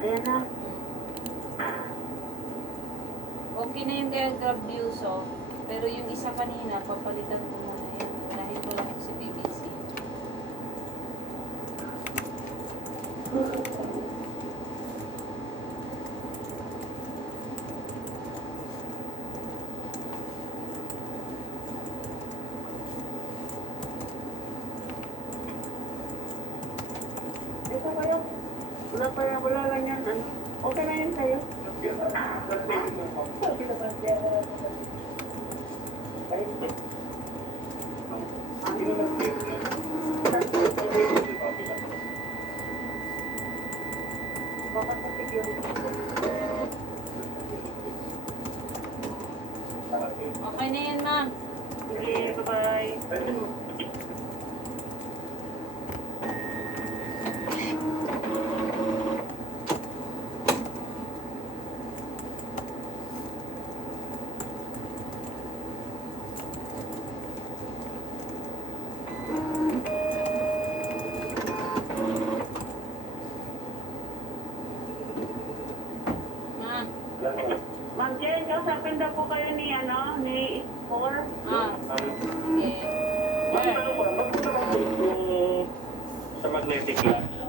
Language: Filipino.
Ayan na. Okay na yung kaya grab Buso. Pero yung isa kanina, papalitan ko muna yan. Dahil ko lang si BBC. Ito kayo. Wala lang yan. Ano? Okay na yun sa'yo. Bakit sa security? Okay na yan, ma'am. Sige, bye-bye. Ma'am. Ma'am Jen, kausapin daw po kayo ni Spore. Sige. Ano po, sa magnetic glass?